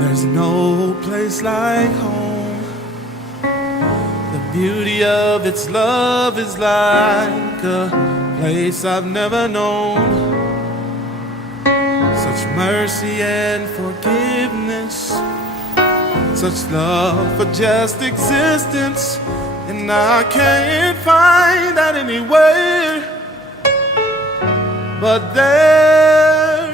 There's no place like home. The beauty of its love is like a place I've never known. Such mercy and forgiveness, such love for just existence, and I can't find that anywhere but there.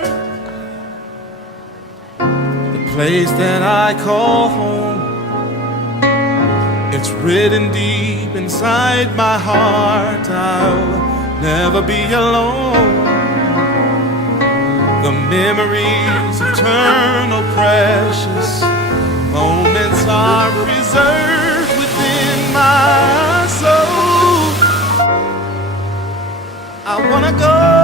The place that I call home, it's written deep inside my heart. I'll never be alone. The memories, eternal, precious moments are preserved within my soul. I wanna go